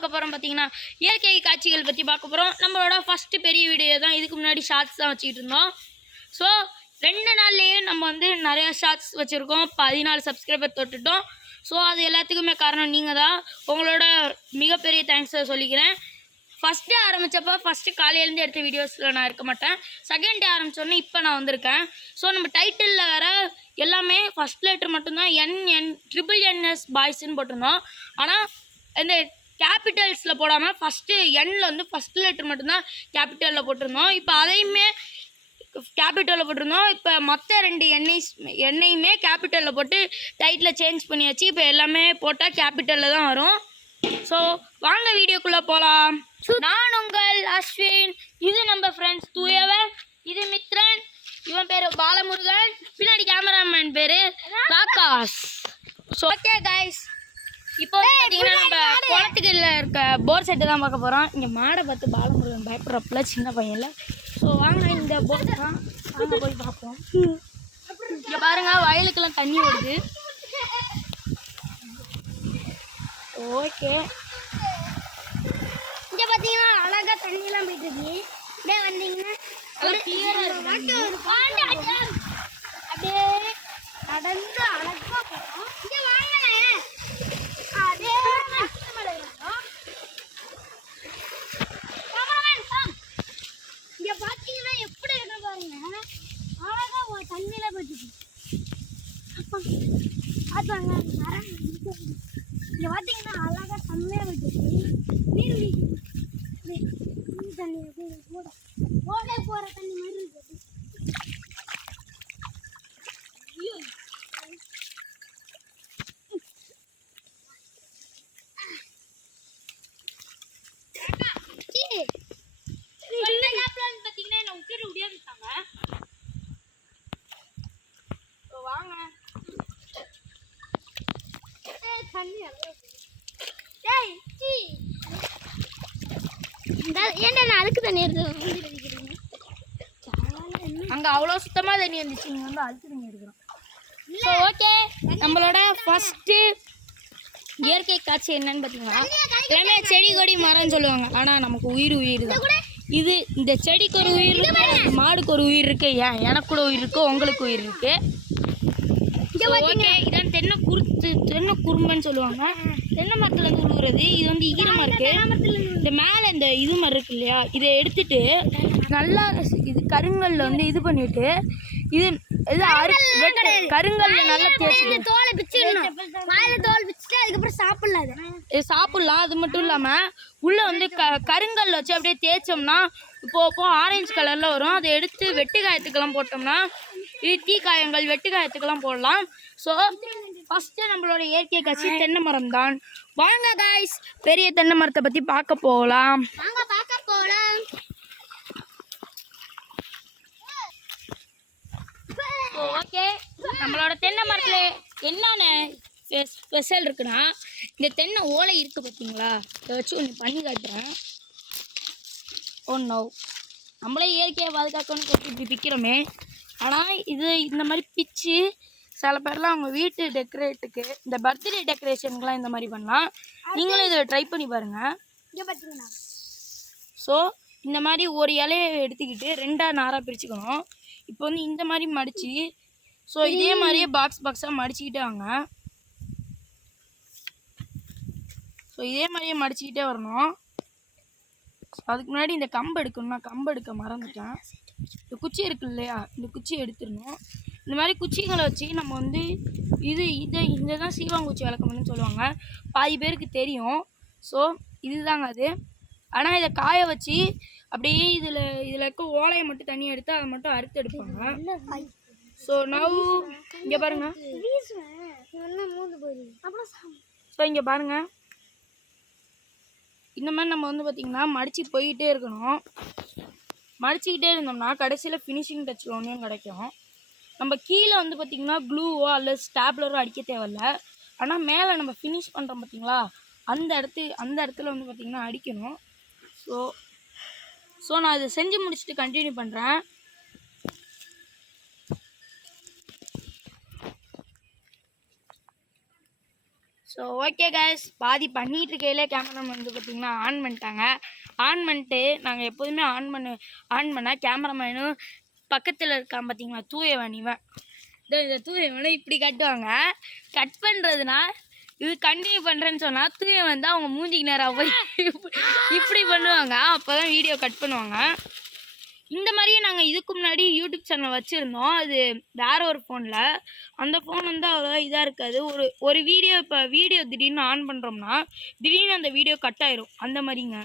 பார்க்க போகிறோம் பார்த்தீங்கன்னா இயற்கை காட்சிகள் பற்றி பார்க்க போகிறோம். நம்மளோட ஃபஸ்ட்டு பெரிய வீடியோ தான். இதுக்கு முன்னாடி ஷார்ட்ஸ் தான் வச்சுக்கிட்டு இருந்தோம். ஸோ 2 நாள்லேயே நம்ம வந்து நிறையா ஷார்ட்ஸ் வச்சுருக்கோம். 14 சப்ஸ்கிரைபர் தொட்டுட்டோம். ஸோ அது எல்லாத்துக்குமே காரணம் நீங்கள் தான். உங்களோட மிகப்பெரிய தேங்க்ஸை சொல்லிக்கிறேன். ஃபஸ்ட்டு ஆரம்பித்தப்போ காலையிலேருந்து எடுத்த வீடியோஸில் நான் இருக்க மாட்டேன். செகண்ட் டே ஆரம்பித்தோடனே இப்போ நான் வந்திருக்கேன். ஸோ நம்ம டைட்டிலில் வேறு எல்லாமே ஃபஸ்ட் லெட்டர் மட்டும்தான் NNNS பாய்ஸ்ன்னு போட்டிருந்தோம். ஆனால் இந்த கேபிட்டல்ஸில் போடாமல் ஃபஸ்ட்டு எண்ணில் வந்து ஃபஸ்ட் லெட்டர் மட்டும்தான் கேபிட்டலில் போட்டிருந்தோம். இப்போ அதையுமே கேபிட்டலில் போட்டிருந்தோம். இப்போ மற்ற 2 எண்ணையுமே கேபிட்டலில் போட்டு டைட்டில் சேஞ்ச் பண்ணியாச்சு. இப்போ எல்லாமே போட்டால் கேபிட்டலில் தான் வரும். ஸோ வாங்க வீடியோக்குள்ளே போகலாம். நான் உங்கள் அஸ்வின். இது நம்ம ஃப்ரெண்ட்ஸ் தூயவன். இது மித்ரன். இவன் பேர் பாலமுருகன். பின்னாடி கேமராமேன் பேர் ராகாஷ். ஸோ ஓகே கைஸ், இப்போ பார்த்தீங்கன்னா நம்ம குளத்துக்குள்ள இருக்க போர் செட்டு தான் பார்க்க போகிறோம். இங்கே மாடை பார்த்து பாலமுருகன் பயப்படுறப்பல சின்ன பையன்ல. ஸோ வாங்க இந்த போர் தான் வாங்க போய் பார்ப்போம். இங்கே பாருங்கள், வயலுக்கெல்லாம் தண்ணி வருது. ஓகே, இங்கே பார்த்தீங்கன்னா அழகாக தண்ணியெல்லாம் போயிட்டு இருக்கு. அப்படியே வந்தீங்கன்னா அப்படியே நடந்து அழகாக போகிறோம். இங்கே வாங்கினேன் அதே இங்கே பார்த்தீங்கன்னா எப்படி இருக்க பாருங்க, அழகாக ஒரு தண்ணியில் போயிட்டு பார்த்தாங்க. இங்கே பார்த்தீங்கன்னா அழகாக செம்மையாக போயிட்டு நீர் தண்ணி ஓடே போகிற தண்ணி மாதிரி இருக்குது. அழுக்கு தண்ணி அங்கே அவ்வளோ சுத்தமாக தண்ணி வந்துச்சு. இங்கே வந்து அழுக்கு தண்ணி எடுக்கிறோம். ஸோ ஓகே, நம்மளோட ஃபஸ்ட்டு இயற்கை காட்சி என்னன்னு பார்த்தீங்கன்னா எல்லாமே செடி கொடி மரம்னு சொல்லுவாங்க. ஆனால் நமக்கு உயிர் தான். இது இந்த செடிக்கு ஒரு உயிர் இருக்குது, மாடுக்கு ஒரு உயிர் இருக்குது, எனக்கு கூட உயிர் இருக்குது, உங்களுக்கு உயிர் இருக்குது. ஓகே, இதான் தென்னை குறும்புன்னு சொல்லுவாங்க. தென்னை மரத்தில் வந்து உழுவுறது. இது வந்து ஈரமாக இருக்குது. இந்த மேலே இந்த இது மாதிரி இருக்கு இல்லையா, இதை எடுத்துட்டு நல்லா இது கருங்கல்ல வந்து இது பண்ணிட்டு இது கருங்கல்ல நல்லா தேய்ச்சி தோலை பிச்சிடணும். தோல் பிச்சுட்டு அதுக்கப்புறம் சாப்பிடலாம். இது சாப்பிட்லாம். அது மட்டும் இல்லாமல் உள்ளே வந்து கருங்கல்ல வச்சு அப்படியே தேய்ச்சோம்னா இப்போ ஆரஞ்சு கலரில் வரும். அதை எடுத்து வெட்டுக்காயத்துக்கெல்லாம் போட்டோம்னா இது தீக்காயங்கள் வெட்டுக்காயத்துக்கெல்லாம் போடலாம். ஸோ ஃபஸ்ட்டு நம்மளோட இயற்கை காட்சி தென்னை மரம் தான். வாங்க கைஸ், பெரிய தென்னை மரத்தை பற்றி பார்க்க போகலாம். ஓகே, நம்மளோட தென்னை மரத்தில் என்னென்ன ஸ்பெஷல் இருக்குன்னா, இந்த தென்னை ஓலை இருக்குது பார்த்தீங்களா, இதை வச்சு ஒன்று பண்ணி காட்டுறேன். நோ, நம்மளே இயற்கையை பாதுகாக்கணும்னு சொல்லி இப்படி பிக்கிறோமே. ஆனால் இது இந்த மாதிரி பிச்சு சில பேர்லாம் அவங்க வீட்டு டெக்கரேட்டுக்கு, இந்த பர்த்டே டெக்கரேஷனுக்குலாம் இந்த மாதிரி பண்ணலாம். நீங்களும் இதை ட்ரை பண்ணி பாருங்கள். ஸோ இந்த மாதிரி ஒரு இலையை எடுத்துக்கிட்டு 2 நாராக பிரிச்சுக்கணும். இப்போ வந்து இந்த மாதிரி மடித்து, ஸோ இதே மாதிரியே பாக்ஸாக மடிச்சுக்கிட்டே வாங்க. ஸோ இதே மாதிரியே மடிச்சுக்கிட்டே வரணும். அதுக்கு முன்னாடி இந்த கம்பு எடுக்கணும். நான் கம்பு எடுக்க மறந்துட்டேன். இந்த குச்சி இருக்கு இல்லையா, இந்த குச்சி எடுத்துடணும். இந்த மாதிரி குச்சிகளை வச்சு நம்ம வந்து இதை தான் சீவாங்குச்சி விளக்கணும்னு சொல்லுவாங்க. பாதி பேருக்கு தெரியும். ஸோ இதுதாங்க அது. ஆனால் இதை காய வச்சு அப்படியே இதில் இருக்க ஓலையை மட்டும் தண்ணி எடுத்து அதை மட்டும் அறுத்து எடுப்பாங்க. ஸோ நவ் இங்கே பாருங்கள். ஸோ இங்கே பாருங்கள், இந்த மாதிரி நம்ம வந்து பார்த்திங்கன்னா மடித்து போய்கிட்டே இருக்கணும். மடிச்சுக்கிட்டே இருந்தோம்னா கடைசியில் ஃபினிஷிங் டச்சில் ஒன்றையும் கிடைக்கும். நம்ம கீழே வந்து பார்த்திங்கன்னா க்ளூவோ அல்லது ஸ்டாப்லரோ அடிக்க தேவையில்ல. ஆனால் மேலே நம்ம ஃபினிஷ் பண்ணுறோம் பார்த்திங்களா, அந்த இடத்துல வந்து பார்த்திங்கன்னா அடிக்கணும். ஸோ நான் இதை செஞ்சு முடிச்சுட்டு கண்டினியூ பண்ணுறேன். ஸோ ஓகே கைஸ், பாதி பண்ணிட்டு இருக்கையிலே கேமராமேன் வந்து பார்த்திங்கன்னா ஆன் பண்ணிட்டாங்க. ஆன் பண்ணிட்டு நாங்கள் எப்போதுமே ஆன் பண்ணால் கேமராமேனும் பக்கத்தில் இருக்கான் பார்த்தீங்களா தூயவன், இவன் இந்த தூயவனை இப்படி கட்டுவாங்க. கட் பண்ணுறதுனா இது கண்டினியூ பண்ணுறேன்னு சொன்னால் தூயவன் தான் அவங்க மூஞ்சிக்கு நேராக போய் இப்படி பண்ணுவாங்க. அப்போ தான் வீடியோ கட் பண்ணுவாங்க. இந்த மாதிரியே நாங்கள் இதுக்கு முன்னாடி யூடியூப் சேனல் வச்சுருந்தோம். அது வேறு ஒரு ஃபோனில். அந்த ஃபோன் வந்து அவ்வளோ இதாக இருக்காது. ஒரு வீடியோ இப்போ வீடியோ திடீர்னு ஆன் பண்ணுறோம்னா திடீர்னு அந்த வீடியோ கட் ஆயிரும், அந்த மாதிரிங்க.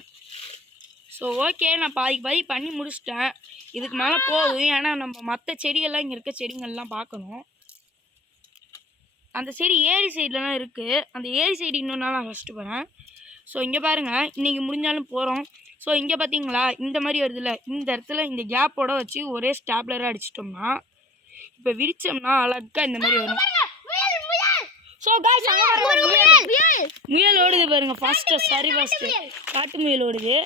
ஸோ ஓகே, நான் பாதி பண்ணி முடிச்சிட்டேன். இதுக்கு மேலே போதும். ஏன்னா நம்ம மற்ற செடியெல்லாம் இங்கே இருக்க செடிங்கள்லாம் பார்க்கணும். அந்த செடி ஏரி சைட்லலாம் இருக்குது. அந்த ஏரி சைடு இன்னொரு நாள் நான் ஃபஸ்ட்டு போகிறேன். ஸோ இங்கே பாருங்கள், இன்றைக்கி முடிஞ்சாலும் போகிறோம். ஸோ இங்கே பார்த்தீங்களா இந்த மாதிரி வருதுல்ல, இந்த இடத்துல இந்த கேப்போட வச்சு ஒரே ஸ்டாப்லராக அடிச்சிட்டோம்னா இப்போ விரிச்சோம்னா அழகாக இந்த மாதிரி வரும். ஸோ காய்ஸ், முயல் ஓடுது பாருங்கள். ஃபஸ்ட்டு காட்டு முயல் ஓடுது.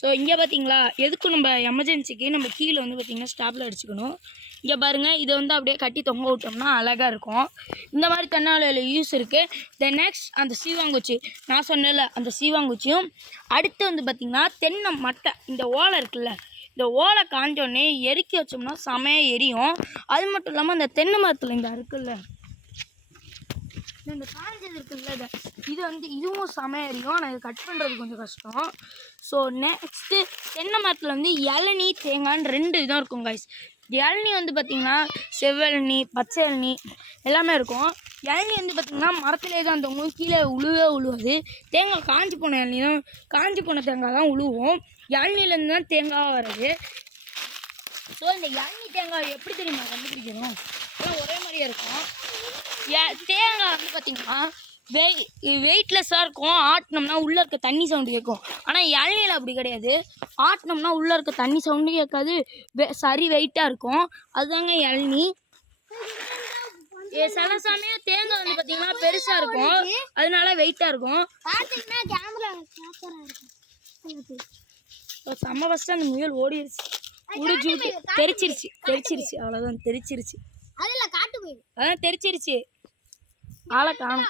ஸோ இங்கே பார்த்தீங்களா, எதுக்கும் நம்ம எமர்ஜென்சிக்கு நம்ம கீழே வந்து பார்த்திங்கன்னா ஸ்டாப்பில் அடிச்சுக்கணும். இங்கே பாருங்கள், இதை வந்து அப்படியே கட்டி தொங்க விட்டோம்னா அழகாக இருக்கும். இந்த மாதிரி தென்னாலையில் யூஸ் இருக்குது. தென் நெக்ஸ்ட் அந்த சீவாங்குச்சி நான் சொன்னேன்ல, அந்த சீவாங்குச்சியும். அடுத்து வந்து பார்த்திங்கன்னா தென்னை மட்டை, இந்த ஓலை இருக்குல்ல, இந்த ஓலை காஞ்சோடனே எரிக்கி வச்சோம்னா செமையாக எரியும். அது மட்டும் இல்லாமல் அந்த தென்னை மரத்தில் இந்த இருக்குல்ல, இந்த காஞ்சது இருக்குல்ல, இது வந்து இதுவும் செமையாக எரியும். ஆனால் இது கட் பண்ணுறது கொஞ்சம் கஷ்டம். ஸோ நெக்ஸ்ட்டு தென்னை மரத்தில் வந்து இளநீ தேங்காய்னு 2 இதாக இருக்கும் கைஸ். இளநீ வந்து பார்த்திங்கன்னா செவ்வெளநீ, பச்சை இளநீ எல்லாமே இருக்கும். இளநீ வந்து பார்த்திங்கன்னா மரத்துலேயே தான் தொங்கும், கீழே உழுவாது. தேங்காய் காஞ்சி போன இளநீ தான், காஞ்சி போன தேங்காய் தான் உழுவும். இளநீலேருந்து தான் தேங்காய் வர்றது. ஸோ இந்த இளநீ தேங்காய் எப்படி தெரியுமா கண்டுபிடிக்கணும்? எல்லாம் ஒரே மாதிரியே இருக்கும். தேங்காய் வந்து பார்த்திங்கன்னா வெயிட்லெஸ்ஸாக இருக்கும். ஆட்டினோம்னா உள்ளே இருக்க தண்ணி சவுண்டு கேட்கும். ஆனால் இளநீல அப்படி கிடையாது. ஆட்டினோம்னா உள்ளே இருக்க தண்ணி சவுண்டு கேட்காது, சரி வெயிட்டாக இருக்கும். அதுதாங்க இளநீ. சில சமயம் தேங்காய் வந்து பார்த்திங்கன்னா பெருசாக இருக்கும், அதனால வெயிட்டாக இருக்கும். செம்ம ஃபஸ்ட்டு அந்த முயல் ஓடிடுச்சு, உடிச்சுட்டு தெரிச்சிருச்சு. அவ்வளோதான், தெரிச்சிருச்சு. அதான் தெரிச்சிருச்சு, ஆளை காணும்.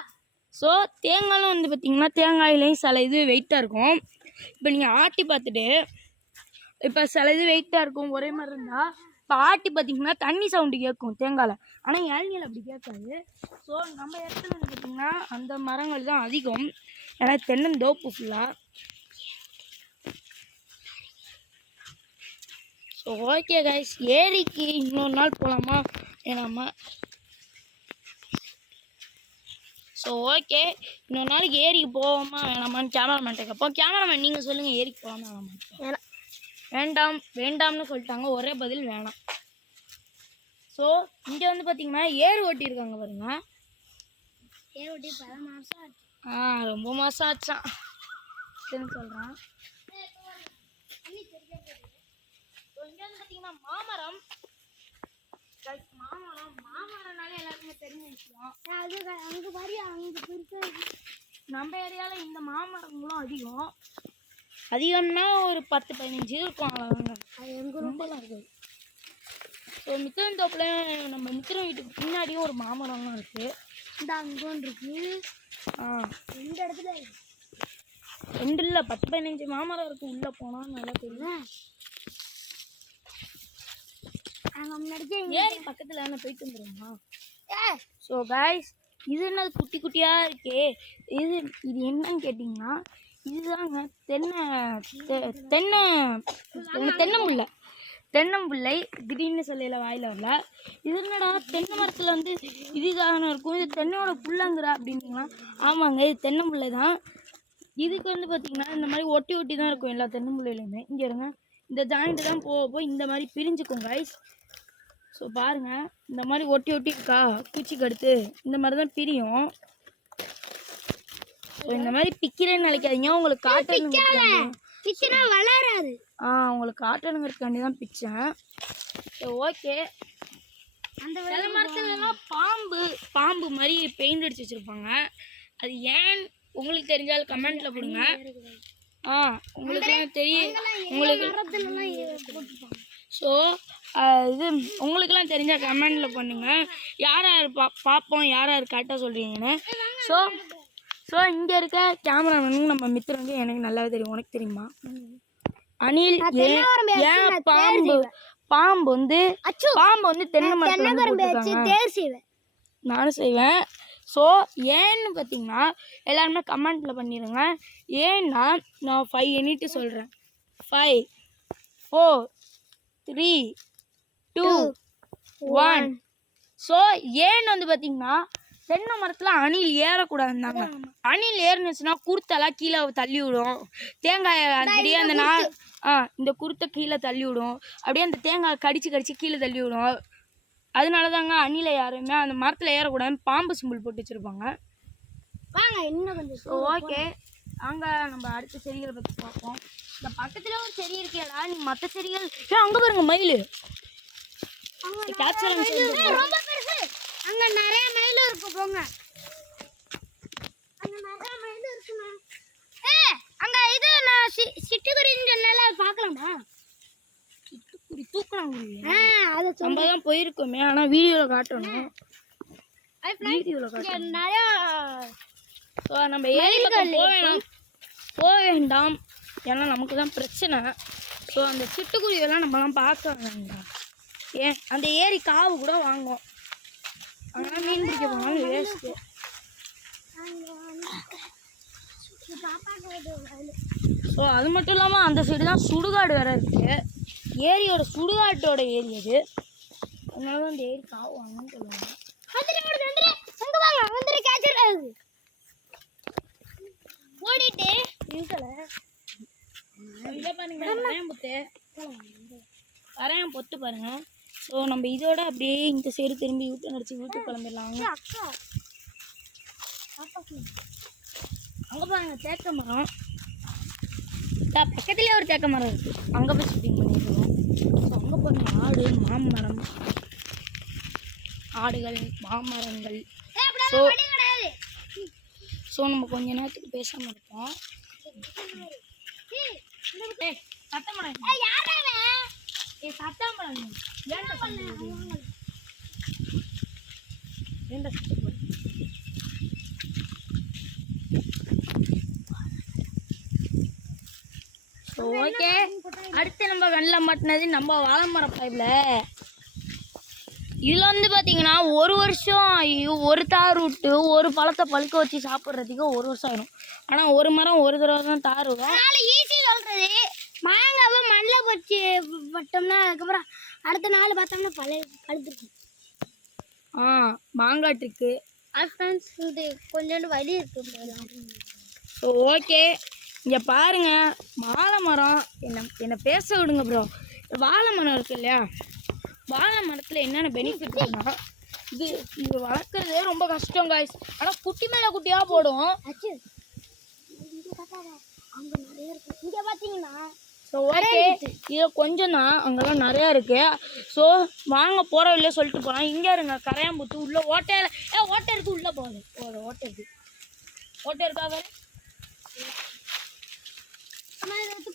ஸோ தேங்காயும் வந்து பார்த்திங்கன்னா தேங்காயிலையும் சில இது வெயிட்டாக இருக்கும். இப்போ நீங்கள் ஆட்டி பார்த்துட்டு, இப்போ சில இது வெயிட்டாக இருக்கும் ஒரே மாதிரி இருந்தால், இப்போ ஆட்டி பார்த்திங்கன்னா தண்ணி சவுண்டு கேட்கும் தேங்காயில். ஆனால் இளநீல அப்படி கேட்காது. ஸோ நம்ம இடத்துல வந்து பார்த்திங்கன்னா அந்த மரங்கள் தான் அதிகம். ஏன்னா தென்னந்தோப்பு ஃபுல்லாக. ஸோ ஓகே கைஸ், ஏரிக்கு இன்னொரு நாள் போகலாமா வேணாமா? ஸோ ஓகே, இன்னொரு நாளைக்கு ஏரிக்கு போவோமா வேணாமான்னு கேமராமேன்ட்ட கேட்போம். கேமராமேன் நீங்கள் சொல்லுங்கள், ஏரிக்கு போகாமல் வேணாமா? வேண்டாம்னு சொல்லிட்டாங்க. ஒரே பதில் வேணாம். ஸோ இங்கே வந்து பார்த்தீங்கன்னா ஏர் ஓட்டியிருக்காங்க பாருங்க. ஏர் ஓட்டி பல மாதம் ஆச்சு. ரொம்ப மாதம் ஆச்சான் சொல்கிறான். இங்கே வந்து பார்த்தீங்கன்னா மாமரம். மாமரம்னாலே எல்லாருக்குமே தெரிஞ்ச விஷயம். நம்ம ஏரியாவில் இந்த மாமரங்களும் அதிகம்னா ஒரு 10-15 இருக்கும். அது எங்கே ரொம்பலாம் இருக்குது. ஸோ மித்திரன் தோப்பில் நம்ம மித்திரன் வீட்டுக்கு பின்னாடியும் ஒரு மாமரம்லாம் இருக்குது. இந்த அங்கோன்னு இருக்குது. இந்த இடத்துல 2 இல்லை 10-15 மாமரம் இருக்குது. உள்ளே போனால் நல்லா தெரியும். ஏரி பக்கத்தில் என்ன போயிட்டு வந்துடுமா? ஸோ கைஸ், இது என்னது குட்டி குட்டியாக இருக்கே, இது என்னன்னு கேட்டிங்கன்னா இதுதாங்க தென்னம்புள்ளை. திடீர்னு சொல்லல வாயில் வரல. இது என்னடா தென்னை மரத்தில் வந்து இதுதானே இருக்கும், இது தென்னையோட புள்ளங்குறா அப்படின்னா, ஆமாங்க இது தென்னம்புள்ளை தான். இதுக்கு வந்து பார்த்திங்கன்னா இந்த மாதிரி ஒட்டி தான் இருக்கும் எல்லா தென்னம்புள்ளையிலுமே. இங்கே இருங்க, இந்த ஜாயிண்ட்டு தான் போய் இந்த மாதிரி பிரிஞ்சுக்கும் கைஸ். ஸோ பாருங்கள், இந்த மாதிரி ஒட்டி இருக்கா பூச்சிக்கு அடுத்து இந்த மாதிரி தான் பிரியும். ஸோ இந்த மாதிரி பிக்கிறேன்னு நினைக்காதீங்க, உங்களுக்கு காட்டணுங்க வளராது. உங்களுக்கு காட்டணுங்கிறதுக்காண்டி தான் பிச்சேன். ஸோ ஓகே, அந்த சில மரத்துலலாம் பாம்பு மாதிரி பெயிண்ட் அடிச்சு வச்சுருப்பாங்க. அது ஏன் உங்களுக்கு தெரிஞ்சாலும் கமெண்ட்டில் கொடுங்க. உங்களுக்கு தெரியும். உங்களுக்கு ஸோ இது உங்களுக்கெல்லாம் தெரிஞ்சால் கமெண்டில் பண்ணுங்கள் யார் யார் பார்ப்போம் யார் யார் கரெக்டாக சொல்கிறீங்கன்னு. ஸோ இங்கே இருக்க கேமராமேனும் நம்ம மித்திரங்க எனக்கு நல்லாவே தெரியும். உனக்கு தெரியுமா அனில்? ஏன் பாம்பு வந்து தென்னை மரத்தில் நானும் செய்வேன். ஸோ ஏன்னு பார்த்தீங்கன்னா எல்லாருமே கமெண்ட்டில் பண்ணிடுங்க. ஏன்னா நான் 5 எண்ணிட்டு சொல்கிறேன். 5 4 3 2 1. ஸோ ஏன்னு வந்து பார்த்தீங்கன்னா தென்னை மரத்தில் அணில் ஏறக்கூடாதுன்னாங்க. அணில் ஏறினுச்சுன்னா குருத்தெல்லாம் கீழே தள்ளி விடும். தேங்காய் அப்படியே அந்த இந்த குருத்தை கீழே தள்ளி விடும். அப்படியே அந்த தேங்காய் கடிச்சு கீழே தள்ளி விடும். அதனால தாங்க அணில யாருமே அந்த மரத்தில் ஏறக்கூடாதுன்னு பாம்பு சிம்பிள் போட்டு வச்சுருப்பாங்க. ஸோ ஓகே, அங்கே நம்ம அடுத்த செடிகளை பற்றி பார்ப்போம். இந்த பக்கத்தில் ஒரு செடி இருக்கேடா, நீ மற்ற செடிகள் அங்கே பாருங்க மயில். அங்கே நிறைய மயில் இருக்கு. போங்க, அங்கே நிறைய மயில் இருக்குண்ணா. அங்கே இது நான் சிட்டுக்குருவின்னு சொன்னால பார்க்கலாமா? சிட்டுக்குருவி தூக்கலாம் நம்ம தான் போயிருக்கோமே, ஆனால் வீடியோவில் காட்டணும். வீடியோவில் நிறையா நம்ம ஏரி பக்கம் போக வேண்டாம், ஏன்னா நமக்கு தான் பிரச்சனை. ஸோ அந்த சிட்டுக்குருவியெல்லாம் நம்மலாம் பார்க்க வேண்டாம். ஏன் அந்த ஏரி காவு கூட வாங்குவோம், ஆனால் மீன் பிடிக்க போனாலும் வேஸ்ட்டு. ஸோ அது மட்டும் இல்லாமல் அந்த சைடு தான் சுடுகாடு வேறு இருக்குது. ஏரியோட சுடுகாட்டோட ஏரி அது, அதனால தான் அந்த ஏரி காவு வாங்கன்னு சொல்லுவாங்க. ஓடிட்டு வரையான் பொத்து பாருங்க. ஸோ நம்ம இதோட அப்படியே இந்த சைடு திரும்பி வீட்டு நடிச்சு வீட்டுக்கு கிளம்பிடலாங்க. அங்கே பாருங்க தேக்க மரம், பக்கத்துலேயே ஒரு தேக்க மரம் இருக்குது, அங்கே போய் ஷூட்டிங் பண்ணிடுவோம். ஸோ அங்கே பாருங்க ஆடு மாமரம், ஆடுகள் மாமரங்கள். ஸோ நம்ம கொஞ்ச நேரத்துக்கு பேசாமல் இருப்போம். ஓகே, அடுத்து நம்ம கண்ணில் மாட்டினது நம்ம வாழை மரம் பைப்பில். இதில் வந்து பார்த்தீங்கன்னா ஒரு வருஷம் ஒரு தார் விட்டு ஒரு பழத்தை பழுக்க வச்சு சாப்பிட்றதுக்கு ஒரு வருஷம் ஆயிடும். ஆனால் ஒரு மரம் ஒரு தடவை தான் தார் விடும். ஈஸி சொல்கிறது. மாங்காவை மண்ணில் வச்சு பட்டோம்னா அதுக்கப்புறம் அடுத்த நாள் பார்த்தோம்னா பழுத்துருக்கு. மாங்காய் ட்ரிக்கு ஃப்ரெண்ட்ஸ், இது கொஞ்சோண்டு வலி இருக்கு. ஸோ ஓகே, இங்கே பாருங்கள் வாழை மரம். என்னை பேச விடுங்க ப்ரோ. வாழை மரம் இருக்கு இல்லையா, வாழை மரத்தில் என்னென்ன பெனிஃபிட் இருக்குன்னா இது வளர்க்குறதே ரொம்ப கஷ்டம் காய்ஸ். ஆனால் குட்டி மேலே குட்டியாக போடும். இங்கே பார்த்தீங்கன்னா ஸோ ஓகே, இதில் கொஞ்சம் தான், அங்கெல்லாம் நிறையா இருக்குது. ஸோ வாங்க போகிற வழியிலே சொல்லிட்டு போகலாம். இங்கே இருங்க கரையாம்பூத்து உள்ளே ஓட்டையில் ஓட்டை இருக்குது, உள்ளே போகுது. ஓட்டை இருக்குது, ஓட்டை இருக்காக.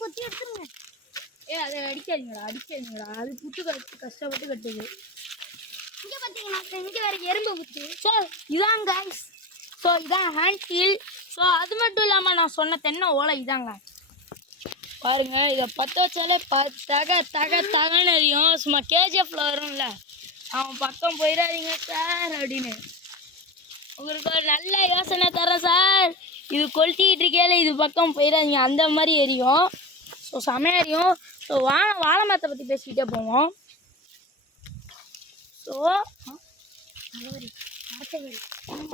குத்தி எடுத்துருங்க. அதை அடிக்காதீங்களா, அது புத்து கஷ்டப்பட்டு கட்டுது. இங்கே பார்த்தீங்கன்னா இங்கே வேறு எறும்பு புத்து. ஸோ இதாங்க கைஸ், ஸோ இதான் ஹேண்ட் ஹீல். ஸோ அது மட்டும் இல்லாமல் நான் சொன்ன தென்னை ஓலை இதாங்க பாருங்க. இதை பற்ற வச்சாலே தகன்னு எரியும். சும்மா கேஜிஎஃப்ல வரும்ல, அவன் பக்கம் போயிடாதீங்க சார் அப்படின்னு உங்களுக்கு ஒரு நல்ல யோசனை தரேன் சார். இது கொளுத்திக்கிட்டு இருக்கேல, இது பக்கம் போயிடாதீங்க, அந்த மாதிரி எரியும். ஸோ செமையாக எரியும். ஸோ வாழை மரத்தை பற்றி பேசிக்கிட்டே போவோம். ஸோ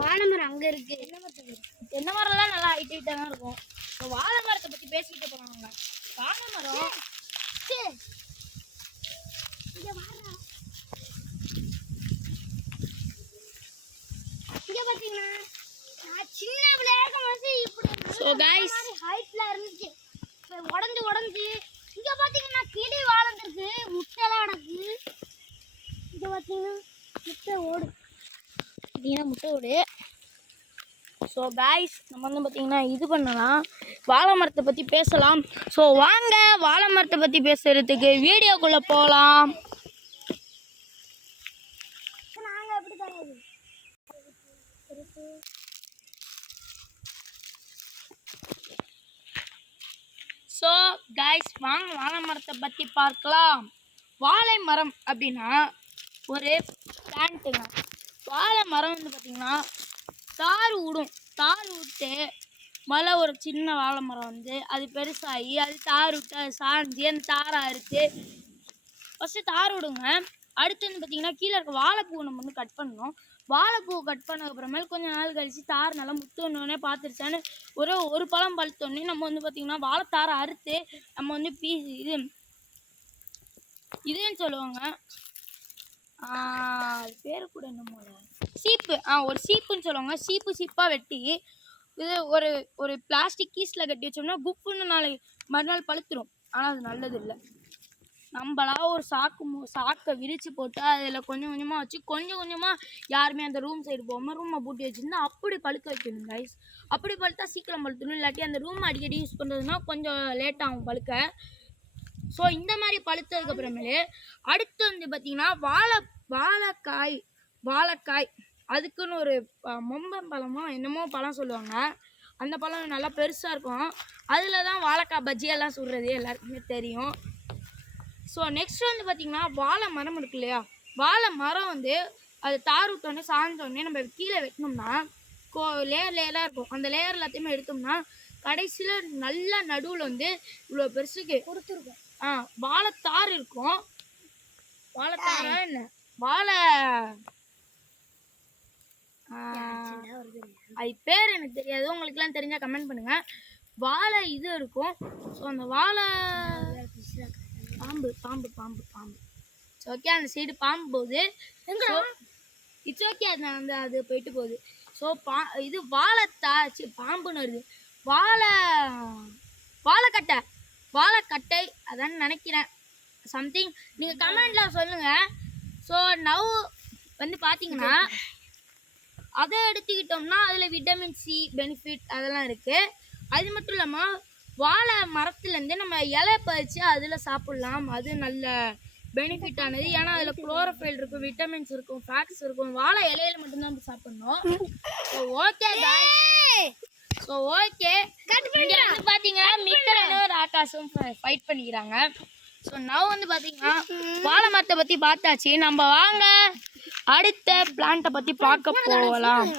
வாழை மரம் அங்கே இருக்குது. தென்னை மரம்லாம் நல்லா ஹைட்டாக தான் இருக்கும். ஸோ வாழை மரத்தை பற்றி பேசிக்கிட்டே போவாங்க. வாழை மரம் இங்கே பார்த்தீங்கன்னா சின்ன பிள்ளையாக வந்து இப்படி ஸோ கைஸ் ஹைட்ல இருந்துச்சு, உடஞ்சி இங்கே பார்த்தீங்கன்னா கிளி வாழ்ந்துருக்கு, முட்டைலாம் கிடக்கு. இங்கே பார்த்தீங்கன்னா முட்டை ஓடு. ஸோ காய்ஸ் நம்ம வந்து பார்த்திங்கன்னா இது பண்ணலாம், வாழை மரத்தை பற்றி பேசலாம். ஸோ வாங்க வாழை மரத்தை பற்றி பேசுகிறதுக்கு வீடியோக்குள்ளே போகலாம். நாங்கள் எப்படி தாங்க ஸோ காய்ஸ் வாங்க வாழை மரத்தை பற்றி பார்க்கலாம். வாழை மரம் அப்படின்னா ஒரு பிளான்ட்டுங்க. வாழை மரம் வந்து பார்த்திங்கன்னா தார் விட்டு மழை ஒரு சின்ன வாழை மரம் வந்து அது பெருசாகி அது தார் விட்டு அது சாஞ்சி அந்த தாரை அறுத்து ஃபஸ்ட்டு தார் விடுங்க. அடுத்து வந்து பார்த்திங்கன்னா கீழே இருக்க வாழைப்பூவை நம்ம வந்து கட் பண்ணணும். வாழைப்பூவை கட் பண்ணதுக்கப்புறமேல் கொஞ்சம் நாள் கழித்து தார் நல்லா முத்துனோடனே பார்த்துருச்சான்னு ஒரு பழம் பழுத்தோடனே நம்ம வந்து பார்த்திங்கன்னா வாழைத்தாரை அறுத்து நம்ம வந்து இதுன்னு சொல்லுவாங்க, அது பேர் கூட என்னமோ சீப்பு, ஒரு சீப்புன்னு சொல்லுவாங்க. சீப்பாக வெட்டி இது ஒரு பிளாஸ்டிக் கீஸில் கட்டி வச்சோம்னா குப்புன்னு மறுநாள் பழுத்துரும். ஆனால் அது நல்லது இல்லை. நம்மளா ஒரு சாக்கை விரித்து போட்டு அதில் கொஞ்சம் கொஞ்சமாக வச்சு கொஞ்சமாக யாருமே அந்த ரூம் சைடு போகாமல் ரூமை பூட்டி வச்சுருந்தா அப்படி பழுக்க வைக்கணும் கைஸ். அப்படி பழுத்தா சீக்கிரம் பழுத்தணும். இல்லாட்டி அந்த ரூம் அடிக்கடி யூஸ் பண்ணுறதுனா கொஞ்சம் லேட் ஆகும் பழுக்க. ஸோ இந்த மாதிரி பழுத்ததுக்கப்புறமேலே அடுத்து வந்து பார்த்திங்கன்னா வாழைக்காய் அதுக்குன்னு ஒரு மொம்பம்பழமோ என்னமோ பழம் சொல்லுவாங்க. அந்த பழம் நல்லா பெருசாக இருக்கும். அதில் தான் வாழைக்காய் பஜ்ஜியெல்லாம் சுடுறது எல்லாருக்குமே தெரியும். ஸோ நெக்ஸ்ட் வந்து பார்த்திங்கன்னா வாழை மரம் இருக்கு இல்லையா, வாழை மரம் வந்து அது தார் விட்டோடனே சாய்ந்தோடனே நம்ம கீழே வெட்டினோம்னா லேயராக இருக்கும். அந்த லேயர் எல்லாத்தையுமே எடுத்தோம்னா கடைசியில் நல்ல நடுவில் வந்து இவ்வளோ பெருசுக்கு கொடுத்துருக்கோம். வாழைத்தார் இருக்கும். வாழைத்தாரா என்ன அது பேர் எனக்கு தெரியாது, உங்களுக்குலாம் தெரிஞ்சால் கமெண்ட் பண்ணுங்கள். வாழை இது இருக்கும். ஸோ அந்த வாழை பாம்பு ஓகே, அந்த சைடு பாம்பு போகுது. இட்ஸ் ஓகே, அது போயிட்டு போகுது. ஸோ இது பாம்புன்னு வருது. வாழைக்கட்டை அதான் நினைக்கிறேன், சம்திங் நீங்கள் கமெண்டில் சொல்லுங்கள். ஸோ நவ் வந்து பார்த்தீங்கன்னா அதை எடுத்துக்கிட்டோம்னா அதில் விட்டமின் சி பெனிஃபிட் அதெல்லாம் இருக்குது. அது மட்டும் இல்லாமல் வாழை மரத்துலேருந்து நம்ம இலை பறித்து அதில் சாப்பிட்லாம். அது நல்ல பெனிஃபிட் ஆனது. ஏன்னா அதில் குளோரோஃபைல் இருக்கும், விட்டமின்ஸ் இருக்கும், ஃபேட்ஸ் இருக்கும். வாழை இலையில மட்டும்தான் நம்ம சாப்பிட்ணும். ஸோ ஓகே இங்கே வந்து பார்த்தீங்கன்னா மிக்கரனும் ஒரு ஆகாஷும் ஃபைட் பண்ணிக்கிறாங்க. ஸோ நான் வந்து பார்த்தீங்கன்னா வாழை மரத்தை பற்றி பார்த்தாச்சு. நம்ம வாங்க அடுத்த பிளான்ட்டை பற்றி பார்க்க போகலாம்.